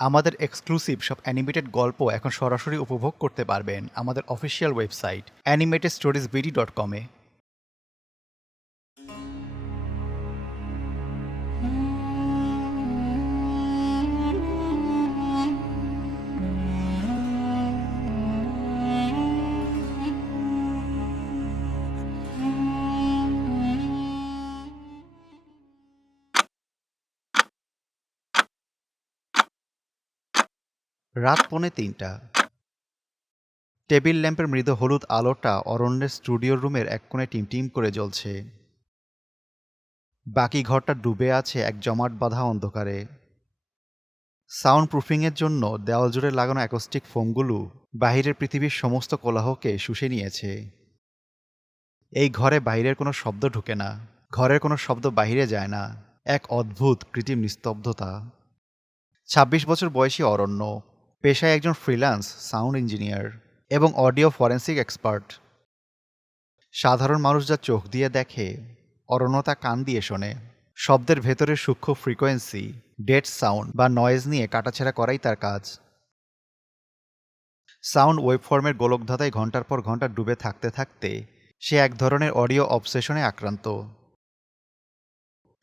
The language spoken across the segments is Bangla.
আমাদের এক্সক্লুসিভ সব অ্যানিমেটেড গল্প এখন সরাসরি উপভোগ করতে পারবেন আমাদের অফিসিয়াল ওয়েবসাইট animatedstoriesbd.com-এ। রাত 2:45। টেবিল ল্যাম্পের মৃদু হলুদ আলোটা অরণ্যের স্টুডিওর রুমের এক কোণে টিমটিম করে জ্বলছে। বাকি ঘরটা ডুবে আছে এক জমাট বাঁধা অন্ধকারে। সাউন্ড প্রুফিংয়ের জন্য দেওয়াল জুড়ে লাগানো অ্যাকোস্টিক ফোমগুলো বাহিরের পৃথিবীর সমস্ত কোলাহলকে শুষে নিয়েছে। এই ঘরে বাইরের কোনো শব্দ ঢুকে না, ঘরের কোনো শব্দ বাহিরে যায় না। এক অদ্ভুত কৃত্রিম নিস্তব্ধতা। ২৬ বছর বয়সী অরণ্য, পেশায় একজন ফ্রিল্যান্স সাউন্ড ইঞ্জিনিয়ার এবং অডিও ফরেন্সিক এক্সপার্ট। সাধারণ মানুষ যা চোখ দিয়ে দেখে, অরণ্য তা কান দিয়ে শোনে। শব্দের ভেতরের সূক্ষ্ম ফ্রিকোয়েন্সি, ডেড সাউন্ড বা নয়েজ নিয়ে কাটাছেঁড়া করাই তার কাজ। সাউন্ড ওয়েবফর্মের গোলকধাঁধায় ঘন্টার পর ঘন্টা ডুবে থাকতে থাকতে সে এক ধরনের অডিও অবসেশনে আক্রান্ত।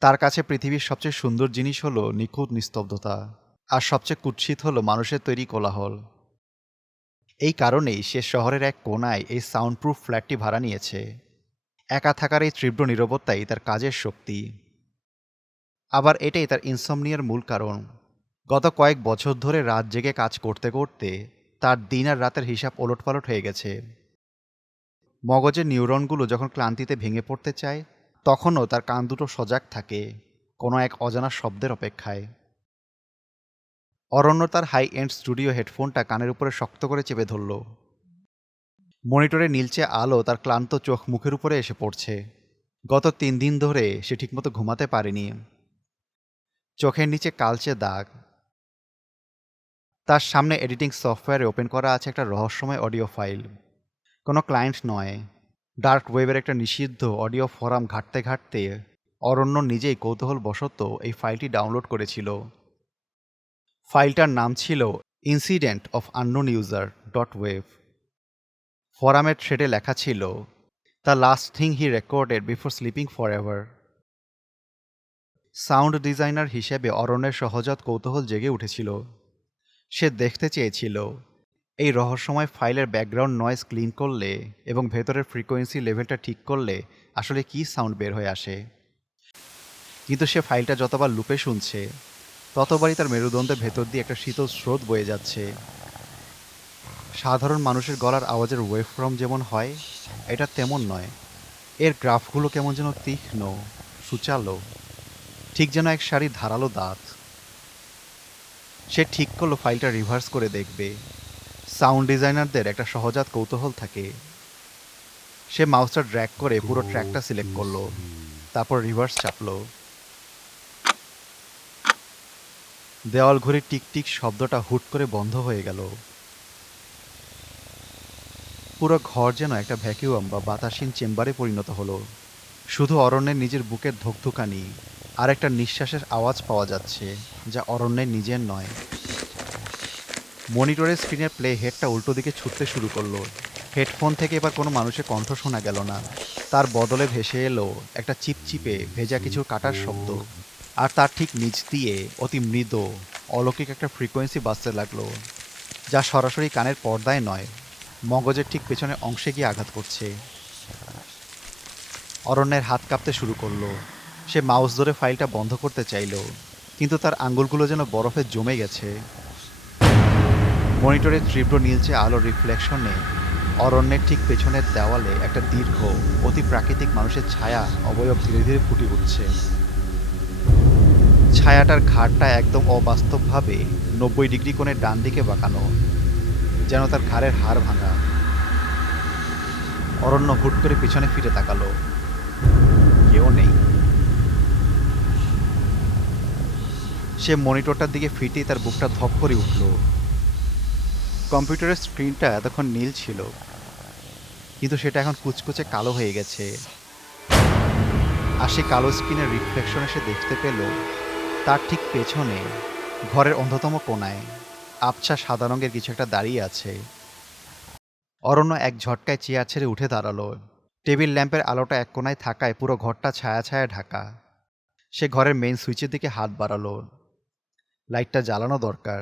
তার কাছে পৃথিবীর সবচেয়ে সুন্দর জিনিস হলো নিখুঁত নিস্তব্ধতা, আর সবচেয়ে কুৎসিত হলো মানুষের তৈরি কোলাহল। এই কারণেই সে শহরের এক কোণায় এই সাউন্ডপ্রুফ ফ্ল্যাটটি ভাড়া নিয়েছে। একা থাকার এই তীব্র নীরবতাই তার কাজের শক্তি। আবার এটাই তার ইনসমনিয়ার মূল কারণ। গত কয়েক বছর ধরে রাত জেগে কাজ করতে করতে তার দিন আর রাতের হিসাব ওলটপালট হয়ে গেছে। মগজের নিউরনগুলো যখন ক্লান্তিতে ভেঙে পড়তে চায়, তখনও তার কান দুটো সজাগ থাকে কোনো এক অজানা শব্দের অপেক্ষায়। অরণ্য তার হাই এন্ড স্টুডিও হেডফোনটা কানের উপরে শক্ত করে চেপে ধরল। মনিটরে নীলচে আলো তার ক্লান্ত চোখ মুখের উপরে এসে পড়ছে। গত 3 দিন ধরে সে ঠিকমতো ঘুমাতে পারেনি। চোখের নিচে কালচে দাগ। তার সামনে এডিটিং সফটওয়্যারে ওপেন করা আছে একটা রহস্যময় অডিও ফাইল। কোনো ক্লায়েন্ট নয়, ডার্ক ওয়েবের একটা নিষিদ্ধ অডিও ফোরাম ঘাঁটতে ঘাঁটতে অরণ্য নিজেই কৌতূহলবশত এই ফাইলটি ডাউনলোড করেছিল। ফাইলটার নাম ছিল incident of unknown user dot wave. ফোরামের থ্রেডে লেখা ছিল, the last thing he recorded before sleeping for ever. Sound designer হিসেবে অরণ্যের সহজাত কৌতূহল জেগে উঠেছিল। সে দেখতে চেয়েছিল এই রহস্যময় ফাইলের ব্যাকগ্রাউন্ড নয়েজ ক্লিন করলে এবং ভেতরের ফ্রিকোয়েন্সি লেভেলটা ঠিক করলে আসলে কী সাউন্ড বের হয়ে আসে। কিন্তু সে ফাইলটা যতবার লুপে শুনছে, ততবারই তার মেরুদণ্ডের ভেতর দিয়ে একটা শীতল স্রোত বয়ে যাচ্ছে। সাধারণ মানুষের গলার আওয়াজের ওয়েভফর্ম যেমন হয়, এটা তেমন নয়। এর গ্রাফগুলো কেমন যেন তীক্ষ্ণ, সুচালো, ঠিক যেন এক সারি ধারালো দাঁত। সে ঠিক করলো ফাইলটা রিভার্স করে দেখবে। সাউন্ড ডিজাইনারদের একটা সহজাত কৌতূহল থাকে। সে মাউসটা ড্র্যাগ করে পুরো ট্র্যাকটা সিলেক্ট করলো, তারপর রিভার্স চাপলো। দেওয়াল ঘড়ির টিকটিক শব্দটা হুট করে বন্ধ হয়ে গেল। পুরো ঘর যেন একটা ভ্যাকিউম বা বাতাসহীন চেম্বারে পরিণত হলো। শুধু অরণ্যের নিজের বুকের ধুকধুকানি আর একটা নিঃশ্বাসের আওয়াজ পাওয়া যাচ্ছে, যা অরণ্যের নিজের নয়। মনিটরের স্ক্রিনের প্লে হেডটা উল্টো দিকে ছুটতে শুরু করলো। হেডফোন থেকে এবার কোনো মানুষের কণ্ঠ শোনা গেল না। তার বদলে ভেসে এলো একটা চিপচিপে ভেজা কিছুর কাটার শব্দ, আর তার ঠিক নিচ দিয়ে অতি মৃদু অলৌকিক একটা ফ্রিকোয়েন্সি বাজতে লাগলো, যা সরাসরি কানের পর্দায় নয়, মগজের ঠিক পেছনের অংশে গিয়ে আঘাত করছে। অরণ্যের হাত কাঁপতে শুরু করলো। সে মাউস ধরে ফাইলটা বন্ধ করতে চাইল, কিন্তু তার আঙ্গুলগুলো যেন বরফে জমে গেছে। মনিটরের তীব্র নীলচে আলোর রিফ্লেকশনে অরণ্যের ঠিক পেছনের দেওয়ালে একটা দীর্ঘ, অতি প্রাকৃতিক মানুষের ছায়া অবয়ব ধীরে ধীরে ফুটে উঠছে। ছায়াটার ঘাড়টা একদম অবাস্তবভাবে 90 ডিগ্রি কোণে ডান দিকে বাঁকানো, যেন তার ঘাড়ের হাড় ভাঙা। অরণ্য হুট করে পিছনে ফিরে তাকালো। কেউ নেই। সে মনিটরটার দিকে ফিরতেই তার বুকটা ধপ করে উঠল। কম্পিউটারের স্ক্রিনটা এতক্ষণ নীল ছিল, কিন্তু সেটা এখন কুচকুচে কালো হয়ে গেছে। আর সে কালো স্ক্রিনের রিফ্লেকশনে সে দেখতে পেল তার ঠিক পেছনে ঘরের অন্যতম কোণায় আবছা সাদা রঙের কিছু একটা দাঁড়িয়ে আছে। অরণ্য এক ঝটকায় চেয়ার ছেড়ে উঠে দাঁড়ালো। টেবিল ল্যাম্পের আলোটা এক কোণায় থাকায় পুরো ঘরটা ছায়া ছায়া ঢাকা। সে ঘরের মেইন সুইচের দিকে হাত বাড়ালো। লাইটটা জ্বালানো দরকার।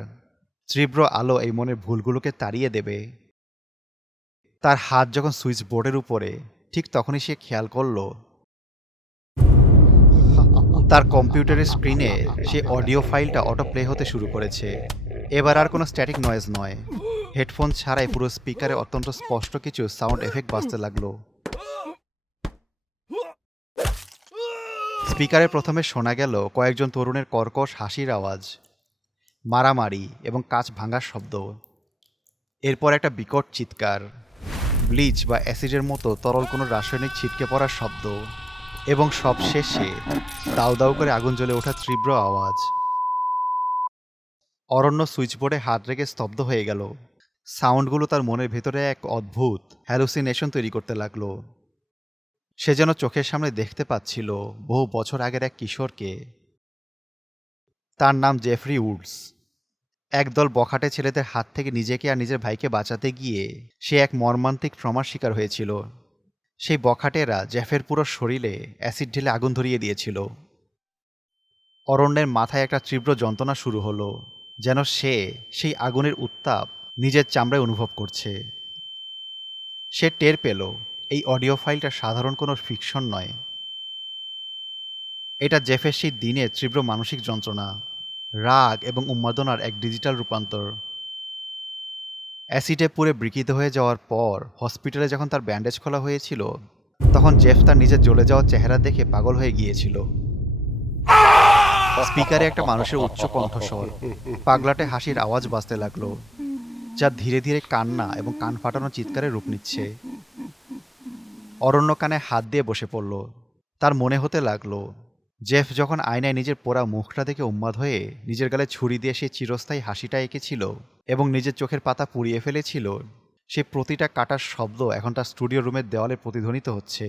তীব্র আলো এই মনের ভুলগুলোকে তাড়িয়ে দেবে। তার হাত যখন সুইচ বোর্ডের উপরে, ঠিক তখনই সে খেয়াল করল তার কম্পিউটারের স্ক্রিনে সে অডিও ফাইলটা অটো প্লে হতে শুরু করেছে। এবার আর কোনো স্ট্যাটিক নয়েজ নয়, হেডফোন ছাড়াই পুরো স্পিকারে অত্যন্ত স্পষ্ট কিছু সাউন্ড এফেক্ট বাজতে লাগলো। স্পিকারে প্রথমে শোনা গেল কয়েকজন তরুণের কর্কশ হাসির আওয়াজ, মারামারি এবং কাঁচ ভাঙার শব্দ। এরপর একটা বিকট চিৎকার, ব্লিচ বা অ্যাসিডের মতো তরল কোনো রাসায়নিক ছিটকে পড়ার শব্দ, এবং সবশেষে দাউ দাউ করে আগুন জ্বলে ওঠা তীব্র আওয়াজ। অরণ্য সুইচবোর্ডে হাত রেখে স্তব্ধ হয়ে গেল। সাউন্ডগুলো তার মনের ভেতরে এক অদ্ভুত হ্যালুসিনেশন তৈরি করতে লাগলো। সে যেন চোখের সামনে দেখতে পাচ্ছিল বহু বছর আগের এক কিশোরকে। তার নাম জেফরি উডস। একদল বখাটে ছেলেদের হাত থেকে নিজেকে আর নিজের ভাইকে বাঁচাতে গিয়ে সে এক মর্মান্তিক ট্রমার শিকার হয়েছিল। সেই বখাটেরা জেফের পুরো শরীরে অ্যাসিড ঢেলে আগুন ধরিয়ে দিয়েছিল। অরণ্যের মাথায় একটা তীব্র যন্ত্রণা শুরু হলো, যেন সে সেই আগুনের উত্তাপ নিজের চামড়ায় অনুভব করছে। সে টের পেল এই অডিও ফাইলটা সাধারণ কোনো ফিকশন নয়। এটা জেফের সেই দিনের তীব্র মানসিক যন্ত্রণা, রাগ এবং উন্মাদনার এক ডিজিটাল রূপান্তর। অ্যাসিডে পুড়ে বিকৃত হয়ে যাওয়ার পর হসপিটালে যখন তার ব্যান্ডেজ খোলা হয়েছিল, তখন জেফ তার নিজের জ্বলে যাওয়া চেহারা দেখে পাগল হয়ে গিয়েছিল। স্পিকারে একটা মানুষের উচ্চ কণ্ঠস্বর, পাগলাটে হাসির আওয়াজ বাজতে লাগলো, যা ধীরে ধীরে কান্না এবং কান ফাটানো চিৎকারে রূপ নিচ্ছে। অরণ্য কানে হাত দিয়ে বসে পড়ল। তার মনে হতে লাগলো জেফ যখন আয়নায় নিজের পোড়া মুখটা দেখে উন্মাদ হয়ে নিজের গালে ছুরি দিয়ে সেই চিরস্থায়ী হাসিটা এঁকেছিল এবং নিজের চোখের পাতা পুড়িয়ে ফেলেছিল, সে প্রতিটা কাটার শব্দ এখন তার স্টুডিও রুমের দেওয়ালে প্রতিধ্বনিত হচ্ছে।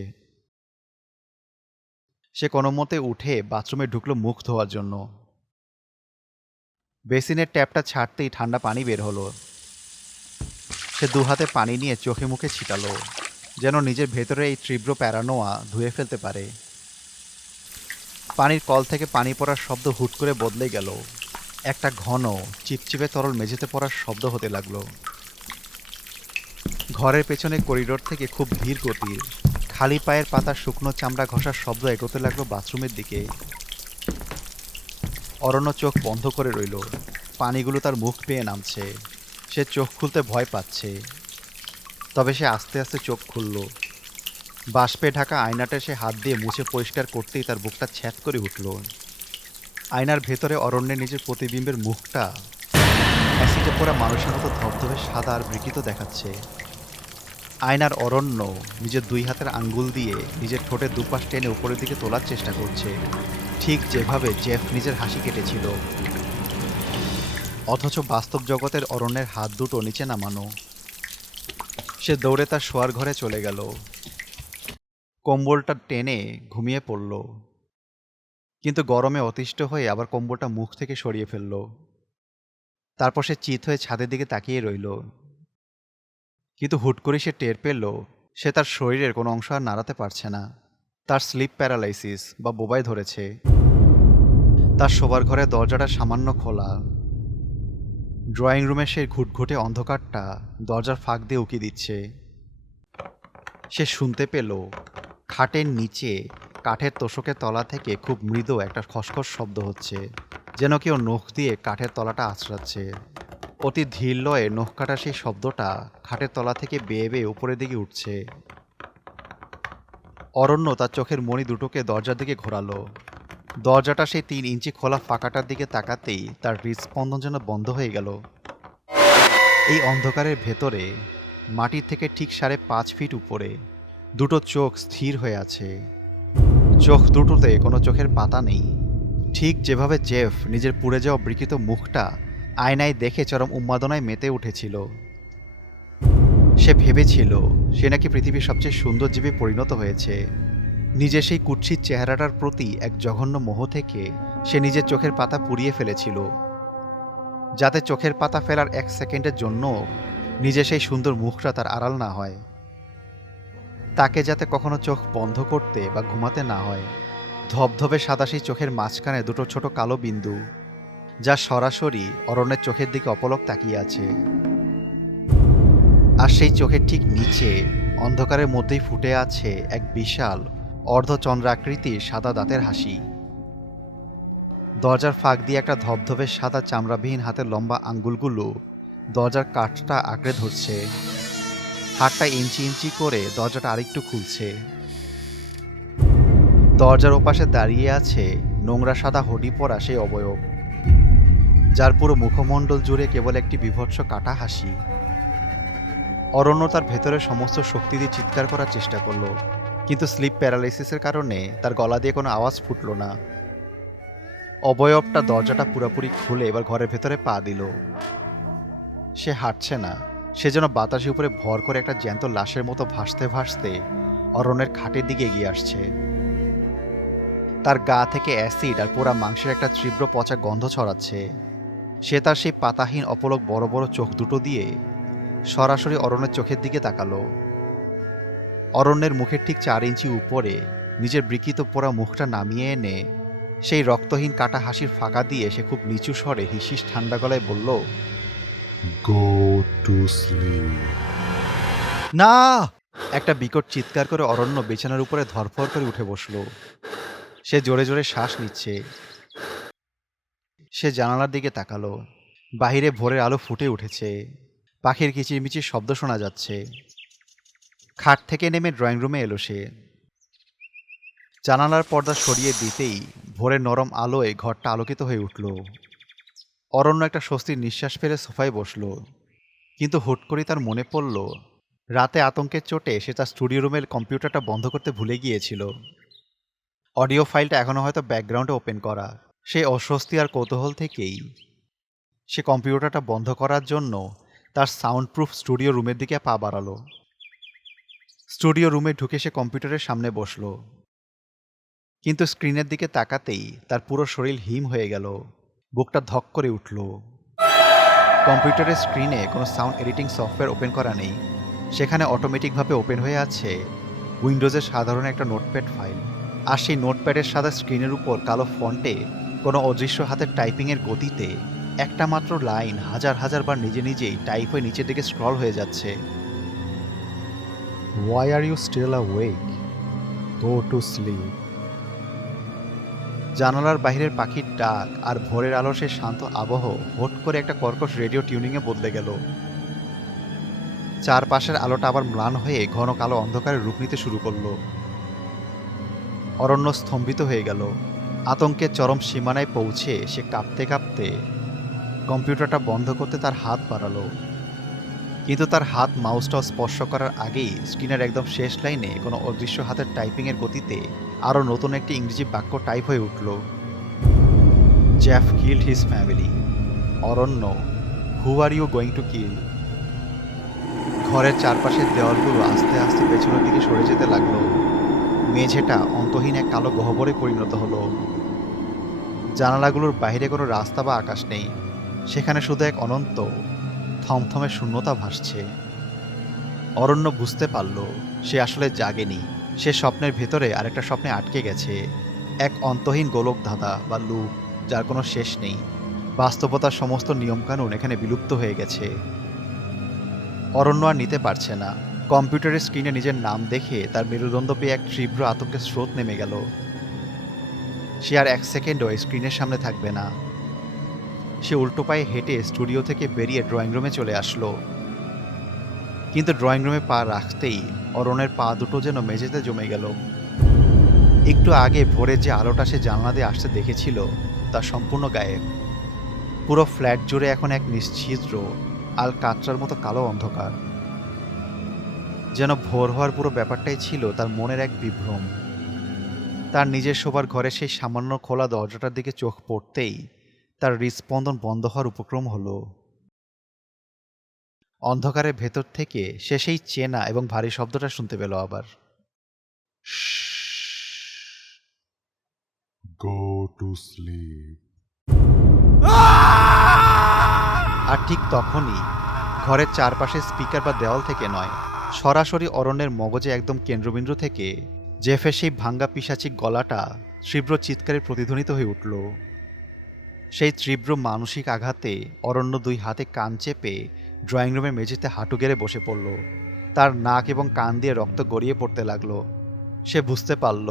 সে কোনো মতে উঠে বাথরুমে ঢুকলো মুখ ধোয়ার জন্য। বেসিনের ট্যাপটা ছাড়তেই ঠান্ডা পানি বের হলো। সে দু হাতে পানি নিয়ে চোখে মুখে ছিটালো, যেন নিজের ভেতরে এই তীব্র প্যারানোয়া ধুয়ে ফেলতে পারে। পানির কল থেকে পানি পড়ার শব্দ হুট করে বদলে গেল। একটা ঘন চিপচিপে তরল মেঝেতে পড়ার শব্দ হতে লাগলো। ঘরের পেছনে করিডোর থেকে খুব ধীর গতির খালি পায়ের পাতা শুকনো চামড়া ঘষার শব্দ এগোতে লাগলো বাথরুমের দিকে। অরণ্য চোখ বন্ধ করে রইল। পানিগুলো তার মুখ পেয়ে নামছে। সে চোখ খুলতে ভয় পাচ্ছে, তবে সে আস্তে আস্তে চোখ খুলল। বাষ্পে ঢাকা আয়নাটা সে হাত দিয়ে মুছে পরিষ্কার করতেই তার বুকটা ছ্যাঁত করে উঠল। আয়নার ভেতরে অরণ্যের নিজের প্রতিবিম্বের মুখটা অ্যাসিডে পোড়া মানুষের মতো ধবধবে সাদা আর বিকৃত দেখাচ্ছে। আয়নার অরণ্য নিজের দুই হাতের আঙ্গুল দিয়ে নিজের ঠোঁটের দুপাশ টেনে উপরের দিকে তোলার চেষ্টা করছে, ঠিক যেভাবে জেফ নিজের হাসি কেটেছিল। অথচ বাস্তব জগতের অরণ্যের হাত দুটো নিচে নামানো। সে দৌড়ে তার শোয়ার ঘরে চলে গেল। কম্বলটা টেনে ঘুমিয়ে পড়ল, কিন্তু গরমে অতিষ্ঠ হয়ে আবার কম্বলটা মুখ থেকে সরিয়ে ফেলল। তারপর সে চিত হয়ে ছাদের দিকে তাকিয়ে রইল। কিন্তু হুট করে সে টের পেল সে তার শরীরের কোনো অংশ আর নাড়াতে পারছে না। তার স্লিপ প্যারালাইসিস বা বোবাই ধরেছে। তার শোবার ঘরের দরজাটা সামান্য খোলা। ড্রয়িং রুমের সেই ঘুটঘুটে অন্ধকারটা দরজার ফাঁক দিয়ে উকি দিচ্ছে। সে শুনতে পেল খাটের নিচে কাঠের তোশকের তলা থেকে খুব মৃদু একটা খসখস শব্দ হচ্ছে, যেন কেউ নখ দিয়ে কাঠের তলাটা আঁচড়াচ্ছে। অতি ধীর লয়ে নখ কাটার সেই শব্দটা খাটের তলা থেকে বেয়ে বেয়ে উপরের দিকে উঠছে। অরণ্য তার চোখের মণি দুটোকে দরজার দিকে ঘোরালো। দরজাটা সেই 3 ইঞ্চি খোলা ফাঁকাটার দিকে তাকাতেই তার হৃদস্পন্দন যেন বন্ধ হয়ে গেল। এই অন্ধকারের ভেতরে মাটির থেকে ঠিক 5.5 ফিট উপরে দুটো চোখ স্থির হয়ে আছে। চোখ দুটোতে কোনো চোখের পাতা নেই। ঠিক যেভাবে জেফ নিজের পুড়ে যাওয়া বিকৃত মুখটা আয়নায় দেখে চরম উন্মাদনায় মেতে উঠেছিল। সে ভেবেছিল সে নাকি পৃথিবীর সবচেয়ে সুন্দর জীবে পরিণত হয়েছে। নিজের সেই কুৎসিত চেহারাটার প্রতি এক জঘন্য মোহ থেকে সে নিজের চোখের পাতা পুড়িয়ে ফেলেছিল। যাতে চোখের পাতা ফেলার ১ সেকেন্ডের জন্য নিজে সেই সুন্দর মুখটা তার আড়াল না হয়, তাকে যাতে কখনো চোখ বন্ধ করতে বা ঘুমাতে না হয়। ধবধবে সাদা সেই চোখের মাঝখানে দুটো ছোট কালো বিন্দু, যা সরাসরি অরণ্যের চোখের দিকে অপলক তাকিয়ে আছে। আর সেই চোখের ঠিক নিচে অন্ধকারের মধ্যেই ফুটে আছে এক বিশাল অর্ধচন্দ্রাকৃতির সাদা দাঁতের হাসি। দরজার ফাঁক দিয়ে একটা ধবধবে সাদা চামড়াবিহীন হাতের লম্বা আঙ্গুলগুলো দরজার কাঠটা আঁকড়ে ধরছে। হাতটা ইঞ্চি ইঞ্চি করে দরজাটা আরেকটু খুলছে। দরজার ওপাশে দাঁড়িয়ে আছে নোংরা সাদা হুডি পরা সেই অবয়ব, যার পুরো মুখমণ্ডল জুড়ে কেবল একটি বীভৎস কাটা হাসি। অরণ্য তার ভেতরে সমস্ত শক্তি দিয়ে চিৎকার করার চেষ্টা করলো, কিন্তু স্লিপ প্যারালাইসিসের কারণে তার গলা দিয়ে কোনো আওয়াজ ফুটল না। অবয়বটা দরজাটা পুরোপুরি খুলে এবার ঘরের ভেতরে পা দিল। সে হাঁটছে না, সে যেন বাতাসের উপরে ভর করে একটা জ্যান্ত লাশের মতো ভাসতে ভাসতে অরণ্যের খাটের দিকে এগিয়ে আসছে। তার গা থেকে অ্যাসিড আর পোড়া মাংসের একটা তীব্র পচা গন্ধ ছড়াচ্ছে। সে তার সেই পাতাহীন অপলক বড় বড় চোখ দুটো দিয়ে সরাসরি অরণ্যের চোখের দিকে তাকালো। অরণ্যের মুখের ঠিক ৪ ইঞ্চি উপরে নিজের বিকৃত পোড়া মুখটা নামিয়ে এনে সেই রক্তহীন কাটা হাসির ফাঁকা দিয়ে সে খুব নিচু স্বরে হিসিস ঠান্ডা গলায় বলল, Go to sleep. না! একটা বিকট চিৎকার করে অরণ্য বিছানার উপরে ধরফর করে উঠে বসল। সে জোরে জোরে শ্বাস নিচ্ছে। সে জানালার দিকে তাকালো। বাহিরে ভোরের আলো ফুটে উঠেছে। পাখির কিচিরমিচির শব্দ শোনা যাচ্ছে। খাট থেকে নেমে ড্রয়িং রুমে এলো সে। জানালার পর্দা সরিয়ে দিতেই ভোরের নরম আলোয় ঘরটা আলোকিত হয়ে উঠল। অরণ্য একটা স্বস্তির নিঃশ্বাস ফেলে সোফায় বসল, কিন্তু হুট করে তার মনে পড়ল রাতে আতঙ্কের চোটে সে তার স্টুডিও রুমের কম্পিউটারটা বন্ধ করতে ভুলে গিয়েছিল। অডিও ফাইলটা এখনও হয়তো ব্যাকগ্রাউন্ডে ওপেন করা। সেই অস্বস্তি আর কৌতূহল থেকেই সে কম্পিউটারটা বন্ধ করার জন্য তার সাউন্ড প্রুফ স্টুডিও রুমের দিকে পা বাড়ালো। স্টুডিও রুমে ঢুকে সে কম্পিউটারের সামনে বসল, কিন্তু স্ক্রিনের দিকে তাকাতেই তার পুরো শরীর হিম হয়ে গেল। বুকটা ধক করে উঠল। কম্পিউটারের স্ক্রিনে কোনো সাউন্ড এডিটিং সফটওয়্যার ওপেন করা নেই। সেখানে অটোমেটিকভাবে ওপেন হয়ে আছে উইন্ডোজের সাধারণ একটা নোটপ্যাড ফাইল। আর সেই নোটপ্যাডের সাদা স্ক্রিনের উপর কালো ফন্টে কোনো অদৃশ্য হাতের টাইপিংয়ের গতিতে একটা মাত্র লাইন হাজার হাজার বার নিজে নিজেই টাইপ হয়ে নিচের দিকে স্ক্রল হয়ে যাচ্ছে। Why are you still awake? Go to sleep. জানালার বাইরের পাখির ডাক আর ভোরের আলোর সেই শান্ত আবহ হুট করে একটা কর্কশ রেডিও টিউনিংয়ে বদলে গেল। চারপাশের আলোটা আবার ম্লান হয়ে ঘন কালো অন্ধকারে রূপ নিতে শুরু করলো। অরণ্য স্তম্ভিত হয়ে গেল। আতঙ্কের চরম সীমানায় পৌঁছে সে কাঁপতে কাঁপতে কম্পিউটারটা বন্ধ করতে তার হাত বাড়ালো, কিন্তু তার হাত মাউসটা স্পর্শ করার আগেই স্ক্রিনের একদম শেষ লাইনে কোনো অদৃশ্য হাতের টাইপিংয়ের গতিতে আরও নতুন একটি ইংরেজি বাক্য টাইপ হয়ে উঠল। Jaff killed his family. Aranya, who are you going to kill? ঘরের চারপাশের দেওয়ালগুলো আস্তে আস্তে পেছনের দিকে সরে যেতে লাগলো। মেঝেটা অন্তহীন এক কালো গহ্বরে পরিণত হলো। জানালাগুলোর বাইরে কোনো রাস্তা বা আকাশ নেই। সেখানে শুধু এক অনন্ত থমথমে শূন্যতা ভাসছে। অরণ্য বুঝতে পারল সে আসলে জাগেনি। সে স্বপ্নের ভেতরে আরেকটা স্বপ্নে আটকে গেছে, এক অন্তহীন গোলক ধাঁধা বা লুপ যার কোনো শেষ নেই। বাস্তবতার সমস্ত নিয়মকানুন এখানে বিলুপ্ত হয়ে গেছে। অরণ্য আর নিতে পারছে না। কম্পিউটারের স্ক্রিনে নিজের নাম দেখে তার মেরুদণ্ড পেয়ে এক তীব্র আতঙ্কের স্রোত নেমে গেল। সে আর ১ সেকেন্ডও এই স্ক্রিনের সামনে থাকবে না। সে উল্টো পায়ে হেঁটে স্টুডিও থেকে বেরিয়ে ড্রয়িং রুমে চলে আসলো। কিন্তু ড্রয়িং রুমে পা রাখতেই অরণ্যের পা দুটো যেন মেঝেতে জমে গেল। একটু আগে ভোরের যে আলোটা সে জানলা দিয়ে আসতে দেখেছিল তা সম্পূর্ণ গায়েব। পুরো ফ্ল্যাট জুড়ে এখন এক নিশ্ছিদ্র আল কাতরার মতো কালো অন্ধকার। যেন ভোর হওয়ার পুরো ব্যাপারটাই ছিল তার মনের এক বিভ্রম। তার নিজের শোবার ঘরে সেই সামান্য খোলা দরজাটার দিকে চোখ পড়তেই তার হৃদস্পন্দন বন্ধ হওয়ার উপক্রম হলো। অন্ধকারের ভেতর থেকে সে সেই চেনা এবং ভারী শব্দটা শুনতে পেল আবার। Shh. Go to sleep. আর ঠিক তখনই ঘরের চারপাশে স্পিকার বা দেওয়াল থেকে নয়, সরাসরি অরণ্যের মগজে একদম কেন্দ্রবিন্দু থেকে জেফের সেই ভাঙ্গা পিশাচি গলাটা তীব্র চিৎকারে প্রতিধ্বনিত হয়ে উঠল। সেই তীব্র মানসিক আঘাতে অরণ্য দুই হাতে কান চেপে ড্রয়িং রুমের মেঝেতে হাঁটু গেড়ে বসে পড়ল। তার নাক এবং কান দিয়ে রক্ত গড়িয়ে পড়তে লাগলো। সে বুঝতে পারল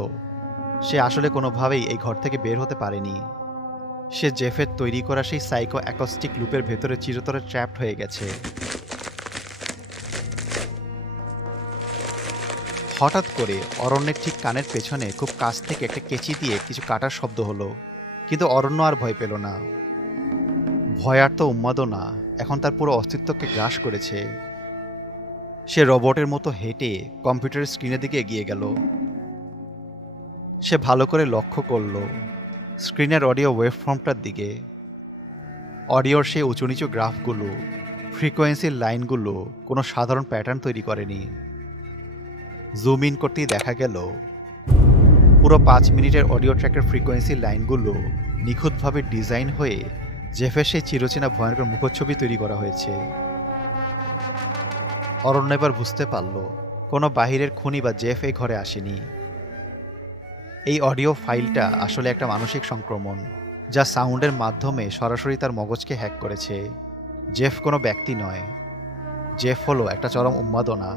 সে আসলে কোনোভাবেই এই ঘর থেকে বের হতে পারেনি। সে জেফের তৈরি করা সেই সাইকো অ্যাকস্টিক লুপের ভেতরে চিরতরে ট্র্যাপড হয়ে গেছে। হঠাৎ করে অরণ্যের ঠিক কানের পেছনে খুব কাছ থেকে একটা কেচি দিয়ে কিছু কাটার শব্দ হলো, কিন্তু অরণ্য আর ভয় পেল না। ভয়ার্ত উন্মাদনা এখন তার পুরো অস্তিত্বকে গ্রাস করেছে। সে রোবটের মতো হেঁটে কম্পিউটারের স্ক্রিনের দিকে এগিয়ে গেল। সে ভালো করে লক্ষ্য করল স্ক্রিনের অডিও ওয়েভফর্মটার দিকে। অডিওর সেই উঁচু নিচু গ্রাফগুলো, ফ্রিকোয়েন্সির লাইনগুলো কোনো সাধারণ প্যাটার্ন তৈরি করেনি। জুম ইন করতেই দেখা গেল পুরো 5 মিনিটের অডিও ট্র্যাকের ফ্রিকোয়েন্সি লাইনগুলো নিখুঁতভাবে ডিজাইন হয়ে জেফের সেই চিরচেনা ভয়ঙ্কর মুখচ্ছবি তৈরি করা হয়েছে। অরণ্য এবার বুঝতে পারল কোনো বাহিরের খুনি বা জেফ এই ঘরে আসেনি। এই অডিও ফাইলটা আসলে একটা মানসিক সংক্রমণ, যা সাউন্ডের মাধ্যমে সরাসরি তার মগজকে হ্যাক করেছে। জেফ কোনো ব্যক্তি নয়, জেফ হলো একটা চরম উন্মাদনা,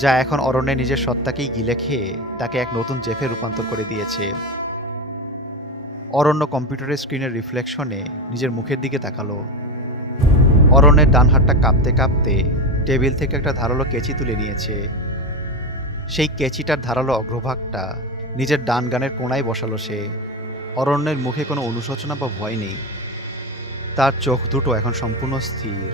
যা এখন অরণ্যের নিজের সত্তাকেই গিলে খেয়ে তাকে এক নতুন জেফে রূপান্তর করে দিয়েছে। অরণ্য কম্পিউটারের স্ক্রিনের রিফ্লেকশনে নিজের মুখের দিকে তাকালো। অরণ্যের ডান হাতটা কাঁপতে কাঁপতে টেবিল থেকে একটা ধারালো কেচি তুলে নিয়েছে। সেই কেচিটার ধারালো অগ্রভাগটা নিজের ডান গানের কোণায় বসালো সে। অরণ্যের মুখে কোনো অনুশোচনা বা ভয় নেই, তার চোখ দুটো এখন সম্পূর্ণ স্থির।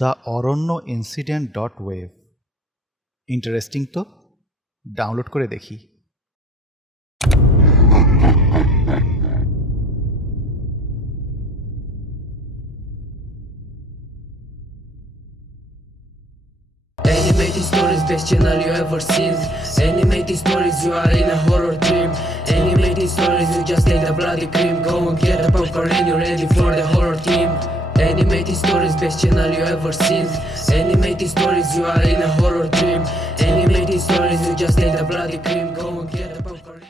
The Aranya incident .wave interesting তো, ডাউনলোড করে দেখি। Animated stories, best channel you ever seen. Animated stories, you are in a horror dream. Animated stories, you just take the bloody cream. Go and get the popcorn and you're ready for the horror team. Animated stories, best channel you ever seen. Animated stories, you are in a horror dream. Animated stories, you just take the bloody cream. Go and get